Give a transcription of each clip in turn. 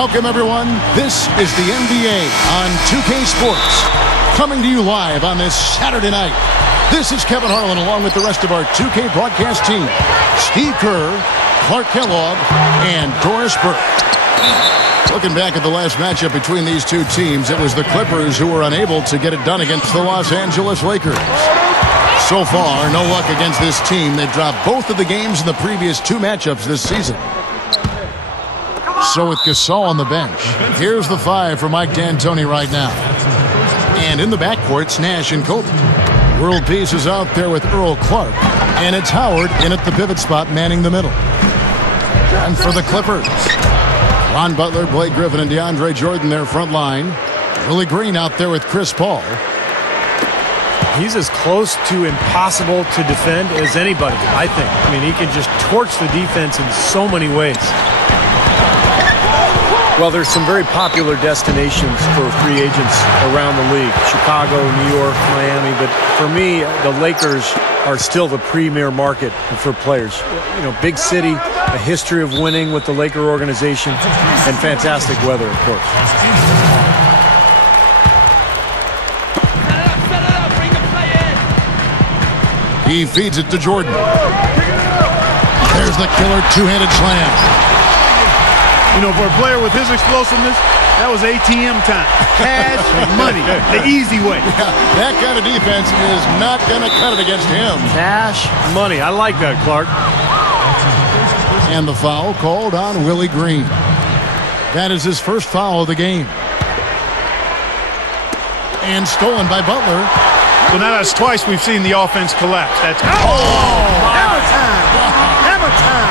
Welcome, everyone. This is the NBA on 2K Sports. Coming to you live on this Saturday night. This is Kevin Harlan along with the rest of our 2K broadcast team. Steve Kerr, Clark Kellogg, and Doris Burke. Looking back at the last matchup between these two teams, it was the Clippers who were unable to get it done against the Los Angeles Lakers. So far, no luck against this team. They've dropped both of the games in the previous two matchups this season. So with Gasol on the bench, here's the five for Mike D'Antoni right now. And in the backcourt, Nash and Kobe. World Peace is out there with Earl Clark. And it's Howard in at the pivot spot, manning the middle. And for the Clippers, Ron Butler, Blake Griffin, and DeAndre Jordan, their front line. Willie Green out there with Chris Paul. He's as close to impossible to defend as anybody, I think. I mean, he can just torch the defense in so many ways. Well, there's some very popular destinations for free agents around the league. Chicago, New York, Miami. But for me, the Lakers are still the premier market for players. You know, big city, a history of winning with the Laker organization, and fantastic weather, of course. He feeds it to Jordan. There's the killer two-handed slam. You know, for a player with his explosiveness, that was ATM time. Cash money, the easy way. Yeah, that kind of defense is not going to cut it against him. Cash money. I like that, Clark. And the foul called on Willie Green. That is his first foul of the game. And stolen by Butler. So now that's twice we've seen the offense collapse. That's hammer time! Hammer time!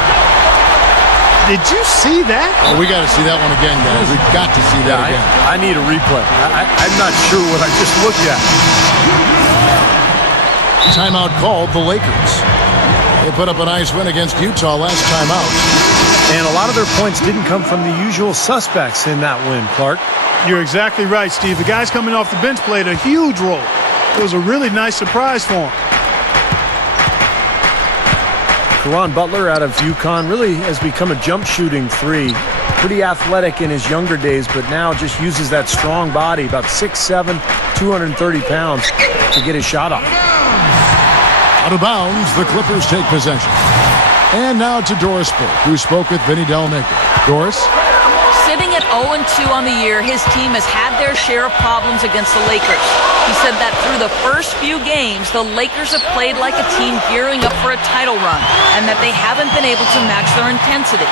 Did you see that? Oh, we got to see that one again, guys. We've got to see that again. I need a replay. I'm not sure what I just looked at. Timeout called the Lakers. They put up a nice win against Utah last time out. And a lot of their points didn't come from the usual suspects in that win, Clark. You're exactly right, Steve. The guys coming off the bench played a huge role. It was a really nice surprise for him. Ron Butler out of UConn really has become a jump shooting three. Pretty athletic in his younger days, but now just uses that strong body, about 6'7", 230 pounds, to get his shot off. Out of bounds, the Clippers take possession. And now to Doris Burke, who spoke with Vinny Delmaker. Doris? Sitting at 0-2 on the year, his team has had their share of problems against the Lakers. He said that through the first few games, the Lakers have played like a team gearing up for a title run, and that they haven't been able to match their intensity.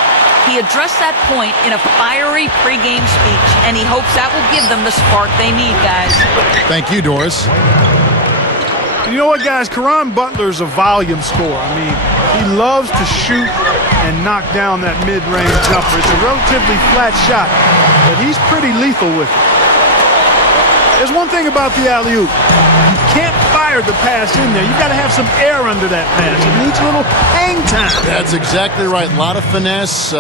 He addressed that point in a fiery pregame speech, and he hopes that will give them the spark they need, guys. Thank you, Doris. You know what, guys? Caron Butler's a volume scorer. I mean, he loves to shoot and knock down that mid-range jumper. It's a relatively flat shot, but he's pretty lethal with it. There's one thing about the alley-oop. You can't fire the pass in there. You've got to have some air under that pass. It needs a little hang time. That's exactly right. A lot of finesse,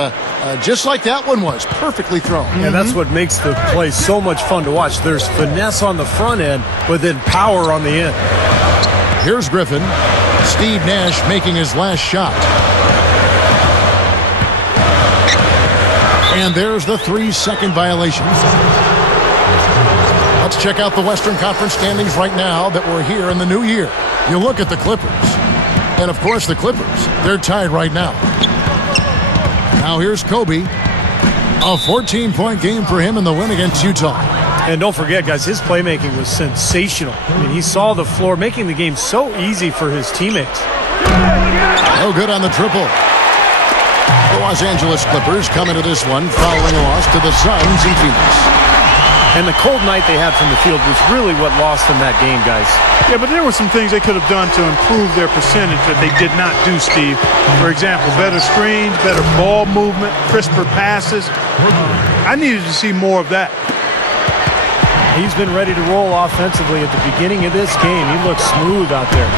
just like that one was. Perfectly thrown. And that's what makes the play so much fun to watch. There's finesse on the front end, but then power on the end. Here's Griffin. Steve Nash making his last shot. And there's the 3-second violation. Let's check out the Western Conference standings right now that we're here in the new year. You look at the Clippers. And, of course, the Clippers. They're tied right now. Now here's Kobe. A 14-point game for him in the win against Utah. And don't forget, guys, his playmaking was sensational. I mean, he saw the floor, making the game so easy for his teammates. No good on the triple. The Los Angeles Clippers come into this one following a loss to the Suns in Phoenix. And the cold night they had from the field was really what lost them that game, guys. Yeah, but there were some things they could have done to improve their percentage that they did not do, Steve. For example, better screens, better ball movement, crisper passes. I needed to see more of that. He's been ready to roll offensively at the beginning of this game. He looks smooth out there.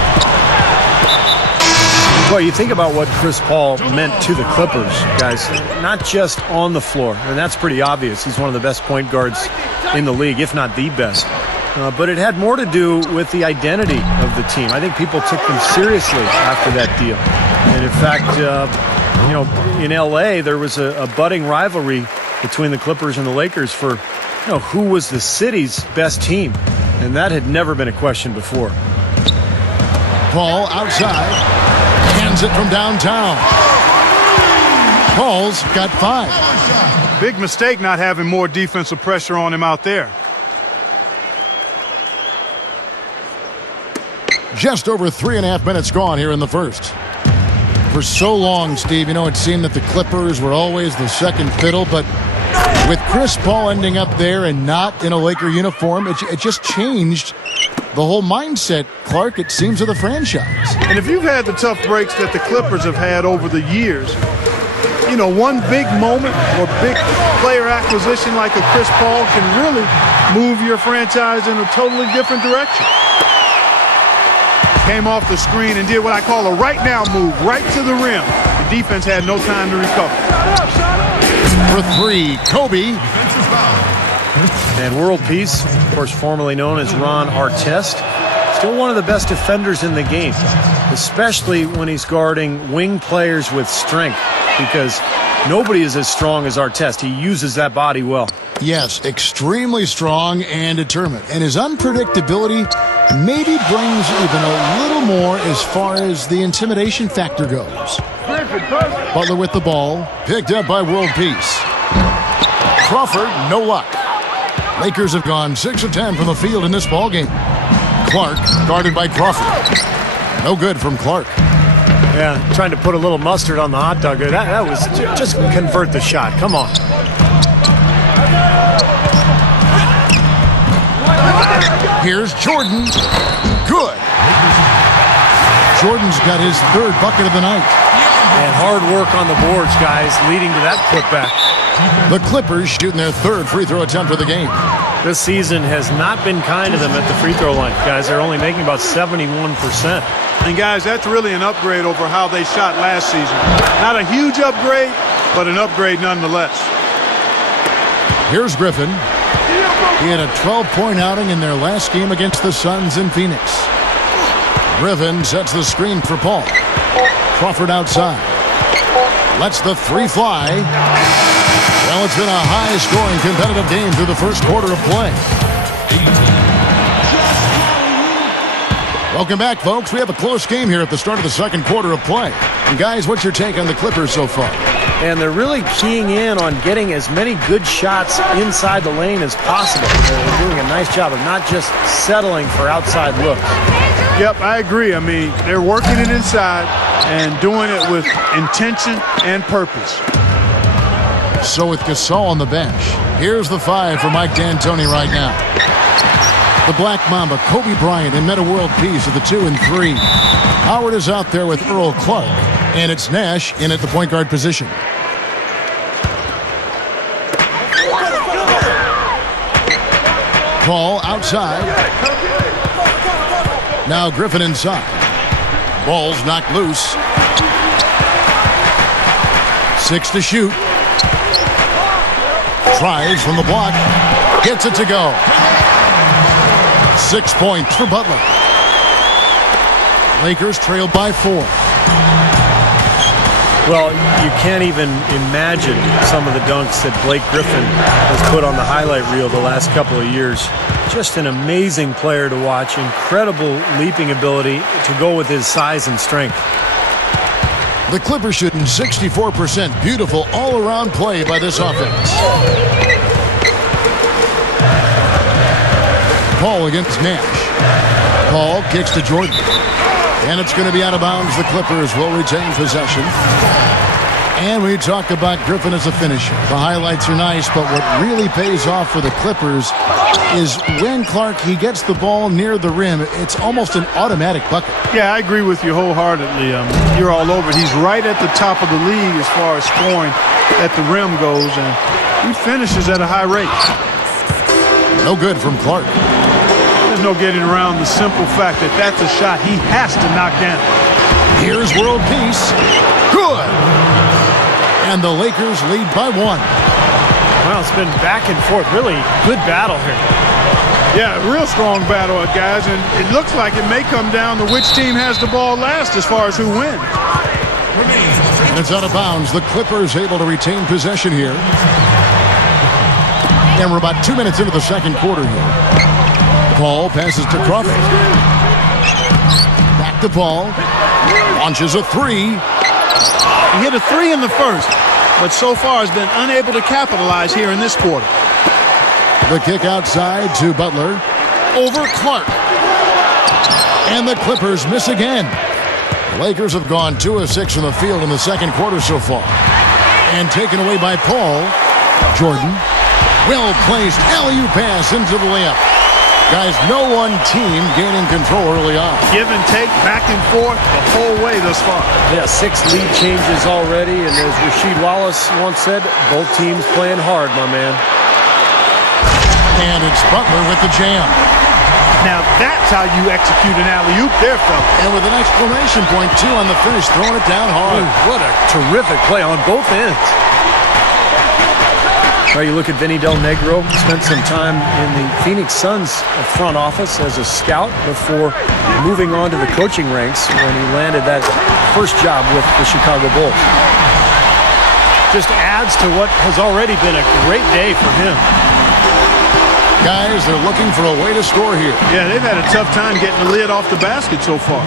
Well, you think about what Chris Paul meant to the Clippers, guys, not just on the floor, and that's pretty obvious. He's one of the best point guards in the league, if not the best. But it had more to do with the identity of the team. I think people took them seriously after that deal. And in fact, you know, in L.A., there was a budding rivalry between the Clippers and the Lakers for who was the city's best team. And that had never been a question before. Paul outside. Hands it from downtown. Paul's got 5. Big mistake not having more defensive pressure on him out there. Just over 3.5 minutes gone here in the first. For so long, Steve, it seemed that the Clippers were always the second fiddle, but with Chris Paul ending up there and not in a Laker uniform, it just changed the whole mindset, Clark, it seems, of the franchise. And if you've had the tough breaks that the Clippers have had over the years, one big moment or big player acquisition like a Chris Paul can really move your franchise in a totally different direction. Came off the screen and did what I call a right now move, right to the rim. The defense had no time to recover. For 3, Kobe. And world peace, of course, formerly known as Ron Artest, still one of the best defenders in the game, especially when he's guarding wing players with strength, because nobody is as strong as Artest. He uses that body well. Yes, extremely strong and determined. And his unpredictability maybe brings even a little more as far as the intimidation factor goes. Butler with the ball, picked up by world peace. Crawford, no luck. Lakers have gone 6 of 10 from the field in this ballgame. Clark guarded by Crawford. No good from Clark. Yeah, trying to put a little mustard on the hot dog there. That was just convert the shot. Come on. Here's Jordan. Good. Jordan's got his 3rd bucket of the night. And hard work on the boards, guys, leading to that putback. The Clippers shooting their 3rd free throw attempt of the game. This season has not been kind to them at the free throw line. Guys, they're only making about 71%. And guys, that's really an upgrade over how they shot last season. Not a huge upgrade, but an upgrade nonetheless. Here's Griffin. He had a 12-point outing in their last game against the Suns in Phoenix. Griffin sets the screen for Paul. Crawford outside. Lets the 3 fly. Well, it's been a high-scoring competitive game through the first quarter of play. Welcome back, folks. We have a close game here at the start of the second quarter of play. And guys, what's your take on the Clippers so far? And they're really keying in on getting as many good shots inside the lane as possible. They're doing a nice job of not just settling for outside looks. Yep, I agree. I mean, they're working it inside and doing it with intention and purpose. So with Gasol on the bench, here's the 5 for Mike D'Antoni right now. The Black Mamba, Kobe Bryant, and Metta World Peace are the 2 and 3. Howard is out there with Earl Clark, and it's Nash in at the point guard position. Paul outside. Now Griffin inside. Ball's knocked loose. 6 to shoot. Tries from the block. Gets it to go. 6 points for Butler. Lakers trailed by 4. Well, you can't even imagine some of the dunks that Blake Griffin has put on the highlight reel the last couple of years. Just an amazing player to watch. Incredible leaping ability to go with his size and strength. The Clippers shooting 64%. Beautiful all-around play by this offense. Paul against Nash. Paul kicks to Jordan. And it's going to be out of bounds. The Clippers will retain possession. And we talk about Griffin as a finisher. The highlights are nice, but what really pays off for the Clippers is when Clark, he gets the ball near the rim, it's almost an automatic bucket. Yeah, I agree with you wholeheartedly. You're all over it. He's right at the top of the league as far as scoring at the rim goes, and he finishes at a high rate. No good from Clark. There's no getting around the simple fact that that's a shot he has to knock down. Here's world peace. Good. And the Lakers lead by 1. Well, it's been back and forth. Really good battle here. Yeah, real strong battle, guys, and it looks like it may come down to which team has the ball last as far as who wins. And it's out of bounds. The Clippers able to retain possession here. And we're about 2 minutes into the second quarter here. Paul passes to Crawford. Back to Paul. Launches a three. He hit a three in the first, but so far has been unable to capitalize here in this quarter. The kick outside to Butler. Over Clark. And the Clippers miss again. The Lakers have gone 2 of 6 from the field in the second quarter so far. And taken away by Paul. Jordan. Well-placed alley-oop pass into the layup. Guys, no one team gaining control early on. Give and take, back and forth, the whole way thus far. Yeah, 6 lead changes already, and as Rasheed Wallace once said, both teams playing hard, my man. And it's Butler with the jam. Now that's how you execute an alley-oop there, fella. And with an exclamation point, too, on the finish, throwing it down hard. What a terrific play on both ends. Now you look at Vinny Del Negro, spent some time in the Phoenix Suns front office as a scout before moving on to the coaching ranks when he landed that first job with the Chicago Bulls. Just adds to what has already been a great day for him. Guys, they're looking for a way to score here. Yeah, they've had a tough time getting the lid off the basket so far.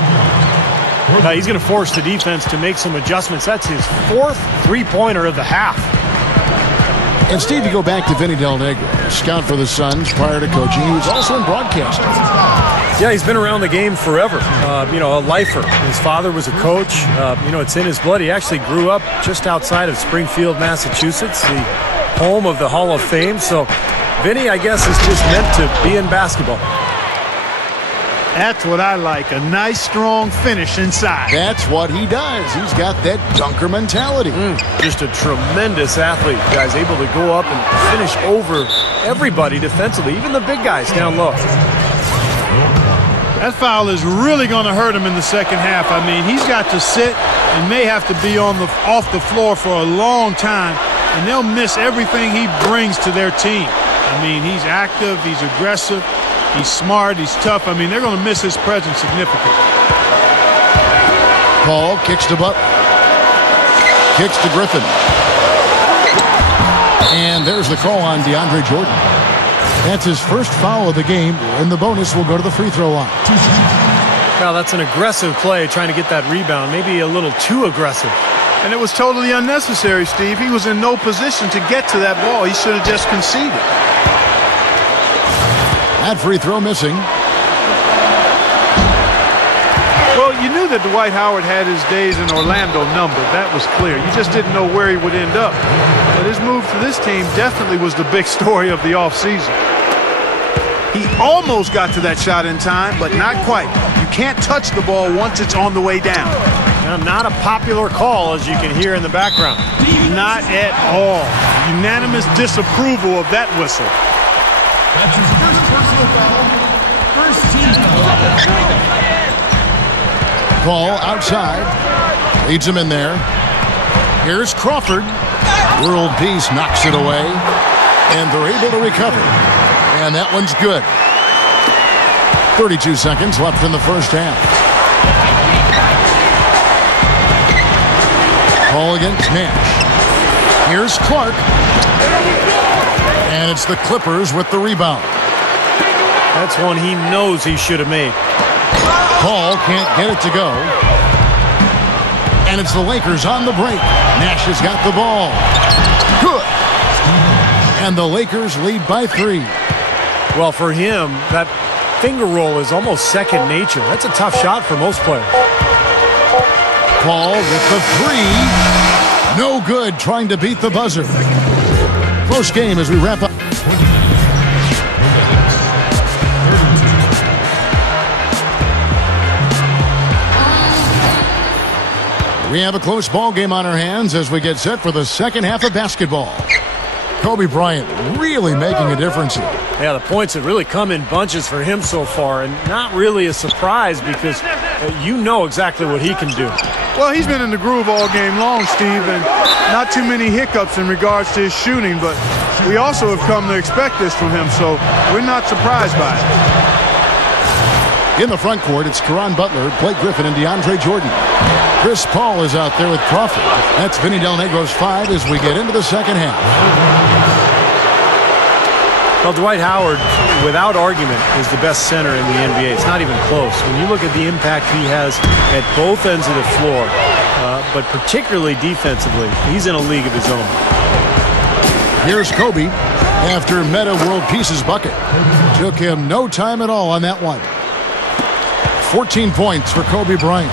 He's going to force the defense to make some adjustments. That's his 4th three-pointer of the half. And Steve, you go back to Vinny Del Negro, a scout for the Suns prior to coaching. He was also in broadcasting. Yeah, he's been around the game forever. A lifer. His father was a coach. It's in his blood. He actually grew up just outside of Springfield, Massachusetts, the home of the Hall of Fame. So Vinny, I guess, is just meant to be in basketball. That's what I like, a nice, strong finish inside. That's what he does. He's got that dunker mentality. Just a tremendous athlete, guys, able to go up and finish over everybody defensively, even the big guys down low. That foul is really going to hurt him in the second half. I mean, he's got to sit and may have to be off the floor for a long time, and they'll miss everything he brings to their team. I mean, he's active, he's aggressive. He's smart, he's tough. I mean, they're going to miss his presence significantly. Paul kicks to Butler. Kicks to Griffin. And there's the call on DeAndre Jordan. That's his first foul of the game, and the bonus will go to the free throw line. Well, that's an aggressive play, trying to get that rebound. Maybe a little too aggressive. And it was totally unnecessary, Steve. He was in no position to get to that ball. He should have just conceded. That free throw missing. Well, you knew that Dwight Howard had his days in Orlando numbered. That was clear. You just didn't know where he would end up. But his move to this team definitely was the big story of the offseason. He almost got to that shot in time, but not quite. You can't touch the ball once it's on the way down. Now, not a popular call, as you can hear in the background. Not at all. Unanimous disapproval of that whistle. That's his first personal foul. First team foul. Paul outside. Leads him in there. Here's Crawford. World Peace knocks it away. And they're able to recover. And that one's good. 32 seconds left in the first half. Paul against Nash. Here's Clark. And it's the Clippers with the rebound. That's one he knows he should have made. Paul can't get it to go. And it's the Lakers on the break. Nash has got the ball. Good. And the Lakers lead by 3. Well, for him, that finger roll is almost second nature. That's a tough shot for most players. Paul with the 3. No good, trying to beat the buzzer. Close game as we wrap up. We have a close ball game on our hands as we get set for the second half of basketball. Kobe Bryant really making a difference here. Yeah, the points have really come in bunches for him so far, and not really a surprise because you know exactly what he can do. Well, he's been in the groove all game long, Steve, and not too many hiccups in regards to his shooting, but we also have come to expect this from him, so we're not surprised by it. In the front court, it's Caron Butler, Blake Griffin, and DeAndre Jordan. Chris Paul is out there with Crawford. That's Vinny Del Negro's 5 as we get into the second half. Well, Dwight Howard, without argument, is the best center in the NBA. It's not even close. When you look at the impact he has at both ends of the floor, but particularly defensively, he's in a league of his own. Here's Kobe after Meta World Peace's bucket. Took him no time at all on that one. 14 points for Kobe Bryant.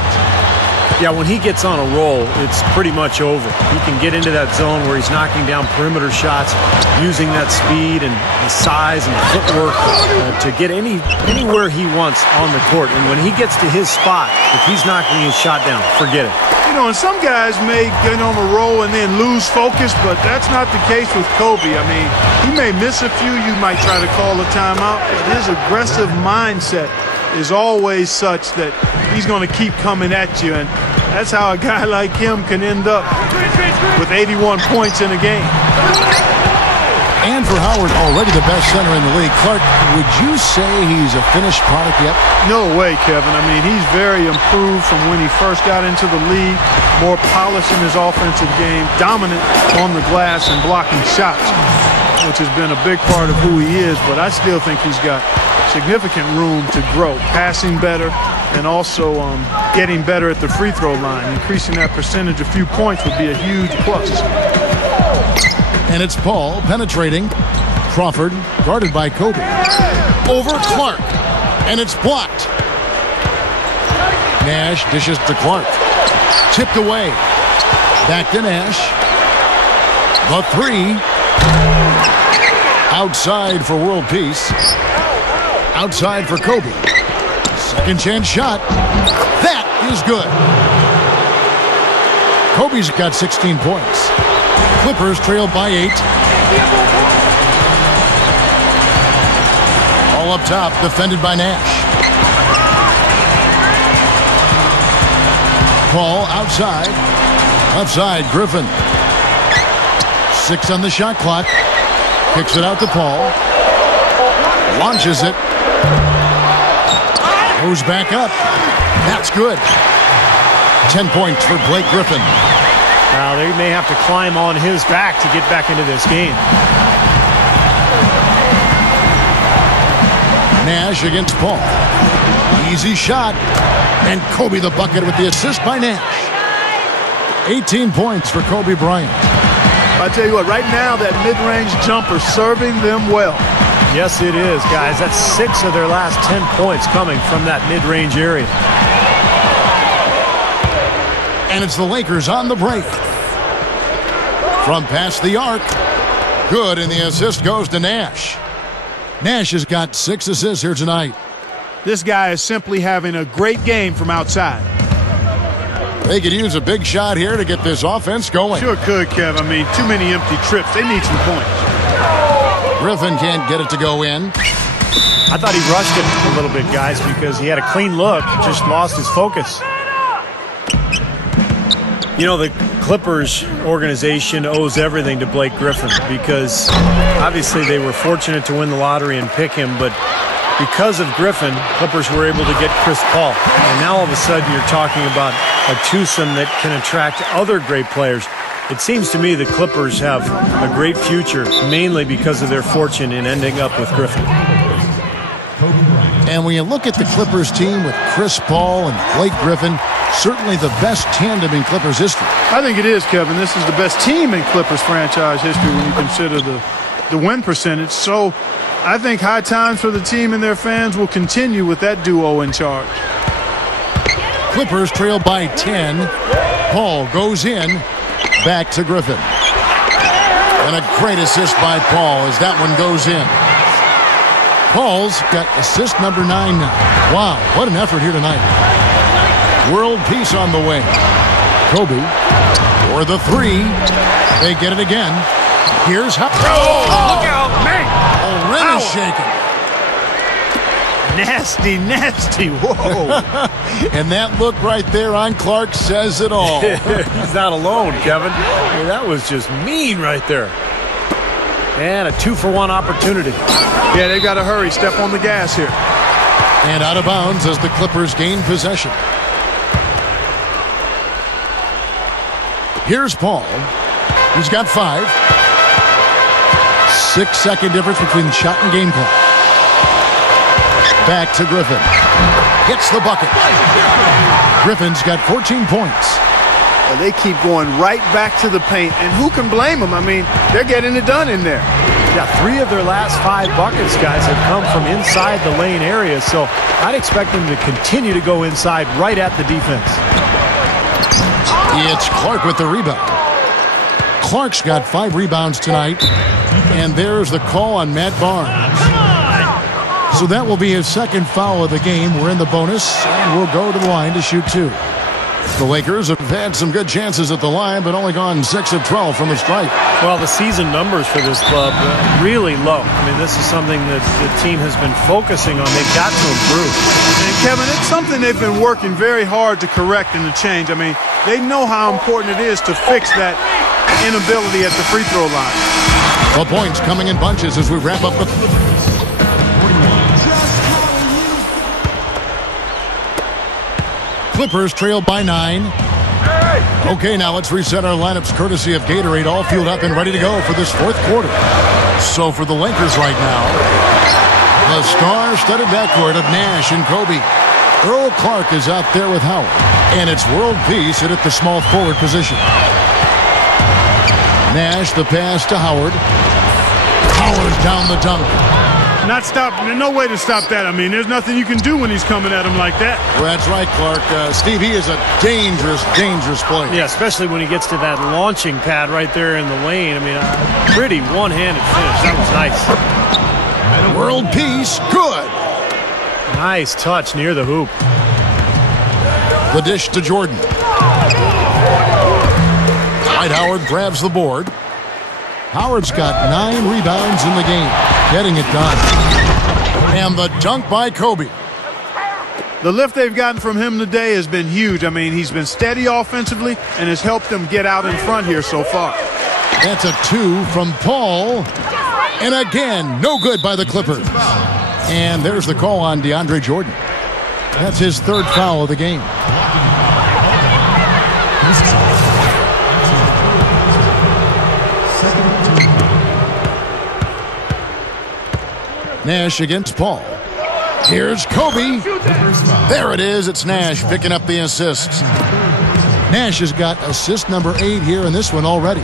Yeah, when he gets on a roll, it's pretty much over. He can get into that zone where he's knocking down perimeter shots, using that speed and the size and the footwork to get anywhere he wants on the court. And when he gets to his spot, if he's knocking his shot down, forget it. You know, and some guys may get on a roll and then lose focus, but that's not the case with Kobe. I mean, he may miss a few. You might try to call a timeout, but his aggressive mindset is always such that he's going to keep coming at you, and that's how a guy like him can end up with 81 points in a game. And for Howard, already the best center in the league. Clark, would you say he's a finished product yet? No way, Kevin. I mean, he's very improved from when he first got into the league, more polished in his offensive game, dominant on the glass and blocking shots, which has been a big part of who he is, but I still think he's got significant room to grow, passing better and also getting better at the free throw line. Increasing that percentage a few points would be a huge plus. And it's Paul penetrating. Crawford guarded by Kobe. Over Clark. And it's blocked. Nash dishes to Clark. Tipped away. Back to Nash. The three. Outside for world peace. Outside for Kobe. Second chance shot. That is good. Kobe's got 16 points. Clippers trail by 8. All up top, defended by Nash. Paul outside. Left side, Griffin. 6 on the shot clock. Kicks it out to Paul. Launches it. Goes back up. That's good. 10 points for Blake Griffin. Now, they may have to climb on his back to get back into this game. Nash against Paul. Easy shot. And Kobe the bucket with the assist by Nash. 18 points for Kobe Bryant. I tell you what, right now that mid-range jumper serving them well. Yes, it is, guys. That's 6 of their last 10 points coming from that mid-range area. And it's the Lakers on the break. From past the arc. Good, and the assist goes to Nash. Nash has got 6 assists here tonight. This guy is simply having a great game from outside. They could use a big shot here to get this offense going. Sure could, Kev. I mean, too many empty trips. They need some points. Griffin can't get it to go in. I thought he rushed it a little bit, guys, because he had a clean look, just lost his focus. You know, the Clippers organization owes everything to Blake Griffin because obviously they were fortunate to win the lottery and pick him, but because of Griffin, Clippers were able to get Chris Paul. And now all of a sudden you're talking about a twosome that can attract other great players. It seems to me the Clippers have a great future, mainly because of their fortune in ending up with Griffin. And when you look at the Clippers team with Chris Paul and Blake Griffin, certainly the best tandem in Clippers history. I think it is, Kevin. This is the best team in Clippers franchise history when you consider the win percentage. So I think high times for the team and their fans will continue with that duo in charge. Clippers trail by 10. Paul goes in. Back to Griffin. And a great assist by Paul as that one goes in. Paul's got assist number 9 now. Wow, what an effort here tonight. World peace on the way. Kobe for the 3. They get it again. Here's how. Oh, look out, man. Already shaken. Nasty, nasty. Whoa. And that look right there on Clark says it all. He's not alone, Kevin. I mean, that was just mean right there. And a 2-for-1 opportunity. Yeah, they've got to hurry. Step on the gas here. And out of bounds as the Clippers gain possession. Here's Paul. He's got 5. 6-second difference between shot and game clock. Back to Griffin. Gets the bucket. Griffin's got 14 points. And they keep going right back to the paint, and who can blame them? I mean, they're getting it done in there. Yeah, 3 of their last 5 buckets, guys, have come from inside the lane area, so I'd expect them to continue to go inside right at the defense. It's Clark with the rebound. Clark's got 5 rebounds tonight, and there's the call on Matt Barnes. So that will be his second foul of the game. We're in the bonus, and we'll go to the line to shoot 2. The Lakers have had some good chances at the line, but only gone 6 of 12 from the stripe. Well, the season numbers for this club really low. I mean, this is something that the team has been focusing on. They've got to improve. And Kevin, it's something they've been working very hard to correct and to change. I mean, they know how important it is to fix that inability at the free throw line. The points coming in bunches as we wrap up the... Clippers trail by 9. Okay, now let's reset our lineups courtesy of Gatorade, all fueled up and ready to go for this 4th quarter. So for the Lakers right now, the star-studded backcourt of Nash and Kobe. Earl Clark is out there with Howard, and it's world peace at the small forward position. Nash the pass to Howard. Howard down the dunk. Not stop. There's no way to stop that. I mean, there's nothing you can do when he's coming at him like that. Well, that's right, Clark. Steve, he is a dangerous, dangerous player. Yeah, especially when he gets to that launching pad right there in the lane. I mean, a pretty one-handed finish. That was nice. World peace, good. Nice touch near the hoop. The dish to Jordan. Dwight Howard grabs the board. Howard's got 9 rebounds in the game. Getting it done. And the dunk by Kobe. The lift they've gotten from him today has been huge. I mean, he's been steady offensively and has helped them get out in front here so far. That's a 2 from Paul. And again, no good by the Clippers. And there's the call on DeAndre Jordan. That's his 3rd foul of the game. Nash against Paul. Here's Kobe. There it is. It's Nash picking up the assists. Nash has got assist number 8 here in this one already.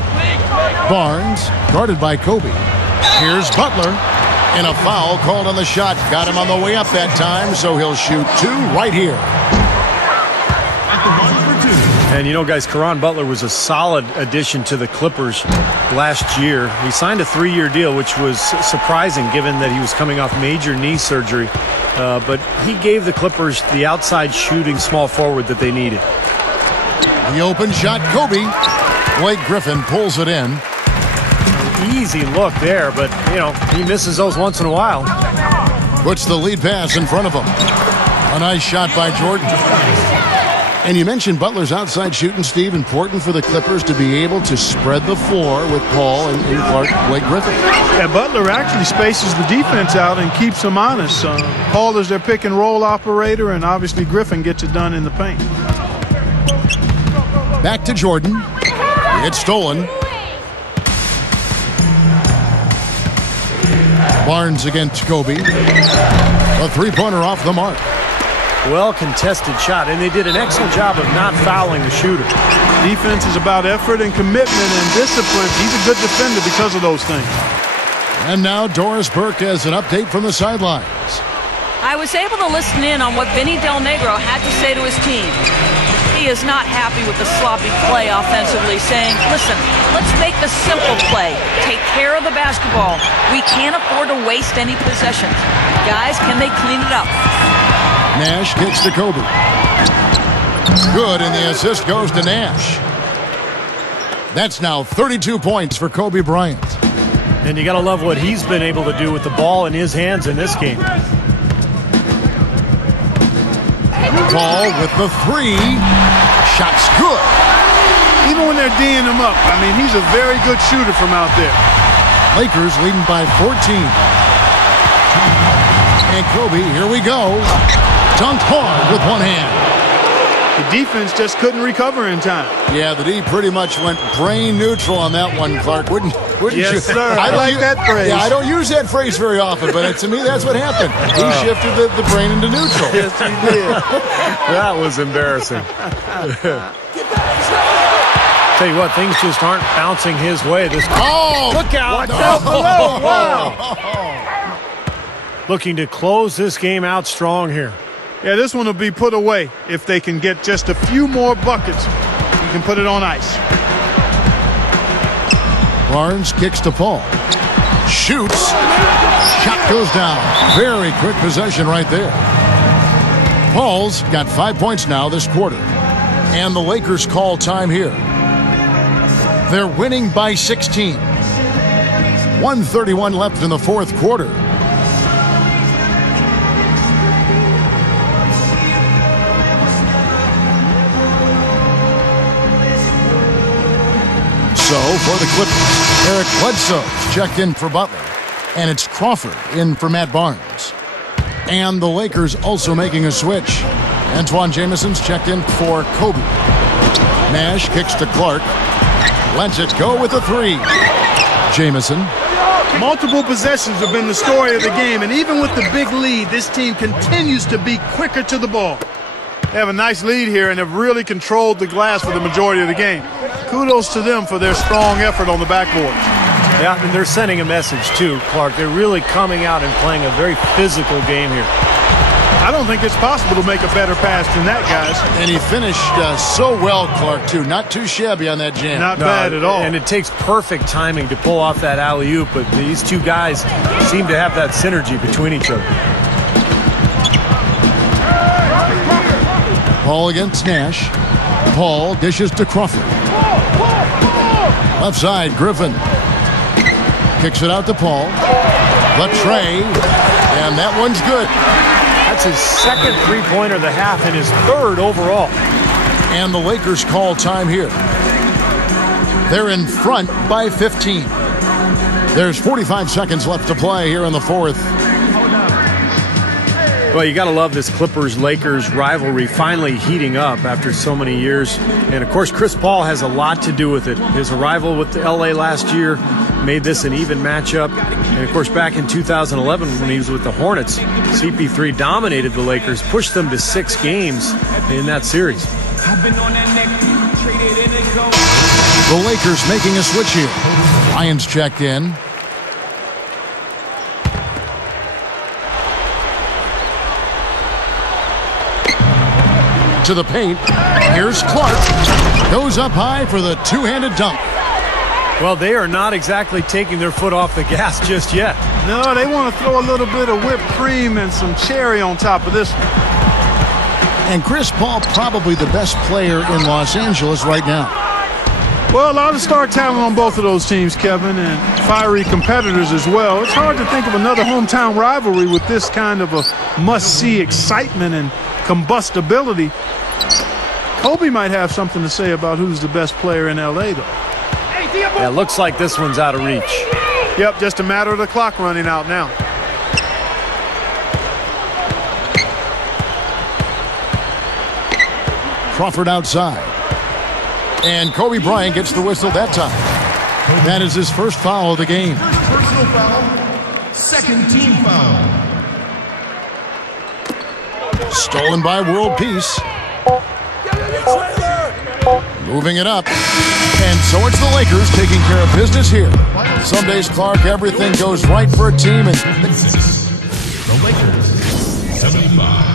Barnes, guarded by Kobe. Here's Butler. And a foul called on the shot. Got him on the way up that time, so he'll shoot 2 right here. And you know, guys, Caron Butler was a solid addition to the Clippers last year. He signed a 3-year deal, which was surprising given that he was coming off major knee surgery. But he gave the Clippers the outside shooting small forward that they needed. The open shot, Kobe. Blake Griffin pulls it in. Easy look there, but, you know, he misses those once in a while. Puts the lead pass in front of him. A nice shot by Jordan. And you mentioned Butler's outside shooting, Steve. Important for the Clippers to be able to spread the floor with Paul and Clark, Blake Griffin. Yeah, Butler actually spaces the defense out and keeps them honest. Paul is their pick and roll operator, and obviously Griffin gets it done in the paint. Back to Jordan. It's stolen. Barnes against Kobe. A 3-pointer off the mark. Well-contested shot, and they did an excellent job of not fouling the shooter. Defense is about effort and commitment and discipline. He's a good defender because of those things. And now Doris Burke has an update from the sidelines. I was able to listen in on what Vinny Del Negro had to say to his team. He is not happy with the sloppy play offensively, saying, listen, let's make the simple play. Take care of the basketball. We can't afford to waste any possessions. Guys, can they clean it up? Nash kicks to Kobe. Good, and the assist goes to Nash. That's now 32 points for Kobe Bryant. And you got to love what he's been able to do with the ball in his hands in this game. Paul with the 3. Shot's good. Even when they're D'ing him up, I mean, he's a very good shooter from out there. Lakers leading by 14. And Kobe, here we go. Dunked hard with one hand. The defense just couldn't recover in time. Yeah, the D pretty much went brain neutral on that one, Clark, wouldn't you? Wouldn't you? Yes, sir. I like that phrase. Yeah, I don't use that phrase very often, but to me, that's what happened. He shifted the brain into neutral. Yes, he did. That was embarrassing. Tell you what, things just aren't bouncing his way. Look out! Watch out below! Wow! Looking to close this game out strong here. Yeah, this one will be put away if they can get just a few more buckets. You can put it on ice. Barnes kicks to Paul. Shoots. Shot goes down. Very quick possession right there. Paul's got 5 points now this quarter. And the Lakers call time here. They're winning by 16. 1:31 left in the fourth quarter. So for the Clippers, Eric Bledsoe's checked in for Butler. And it's Crawford in for Matt Barnes. And the Lakers also making a switch. Antoine Jamison's checked in for Kobe. Nash kicks to Clark. Lets it go with a three. Jamison. Multiple possessions have been the story of the game, and even with the big lead, this team continues to be quicker to the ball. They have a nice lead here and have really controlled the glass for the majority of the game. Kudos to them for their strong effort on the backboard. Yeah, and they're sending a message too, Clark. They're really coming out and playing a very physical game here. I don't think it's possible to make a better pass than that, guys. And he finished so well, Clark, too. Not too shabby on that jam. Not bad at all. And it takes perfect timing to pull off that alley-oop, but these two guys seem to have that synergy between each other. Paul against Nash. Paul dishes to Crawford. Left side, Griffin. Kicks it out to Paul. The tray. And that one's good. That's his second three-pointer of the half and his third overall. And the Lakers call time here. They're in front by 15. There's 45 seconds left to play here in the fourth. Well, you got to love this Clippers-Lakers rivalry finally heating up after so many years. And, of course, Chris Paul has a lot to do with it. His arrival with L.A. last year made this an even matchup. And, of course, back in 2011 when he was with the Hornets, CP3 dominated the Lakers, pushed them to 6 games in that series. The Lakers making a switch here. Lions checked in. To the paint. Here's Clark. Goes up high for the two-handed dunk. Well, they are not exactly taking their foot off the gas just yet. No, they want to throw a little bit of whipped cream and some cherry on top of this one. And Chris Paul, probably the best player in Los Angeles right now. Well, a lot of star talent on both of those teams, Kevin, and fiery competitors as well. It's hard to think of another hometown rivalry with this kind of a must-see excitement and combustibility. Kobe might have something to say about who's the best player in L.A., though. Yeah, looks like this one's out of reach. Yep, just a matter of the clock running out now. Crawford outside. And Kobe Bryant gets the whistle that time. That is his first foul of the game. First personal foul, second team foul. Stolen by World Peace. Moving it up. And so it's the Lakers taking care of business here. Some days, Clark, everything goes right for a team. And The Lakers, 75.